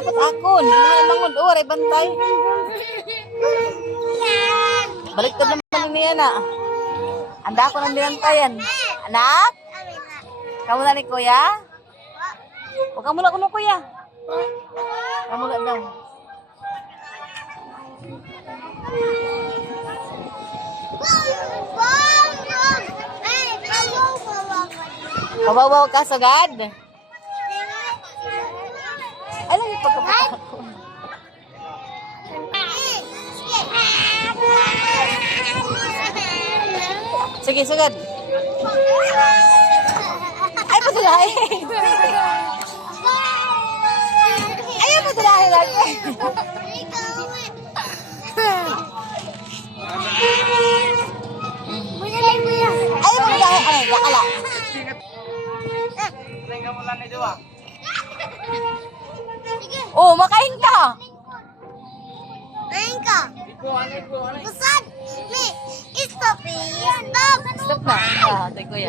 dapat ako. Hindi naman imangod. Oh, aray bantay. Baliktad naman niya na. Anda ko ng binantayan. Anak? Kamu na ni kuya? O kamu na kuno kuya? Kamu na daw. Kawawaw ka sagad? Alam yung pagkapata ko. Sige, sagad. Ay, patulahin. Ay, patulahin lagi. Ay, patulahin. Ay, lakala. Oh, makain ka. Kain ka. Busan. Stop. Stop na. Ah, tayo kuya.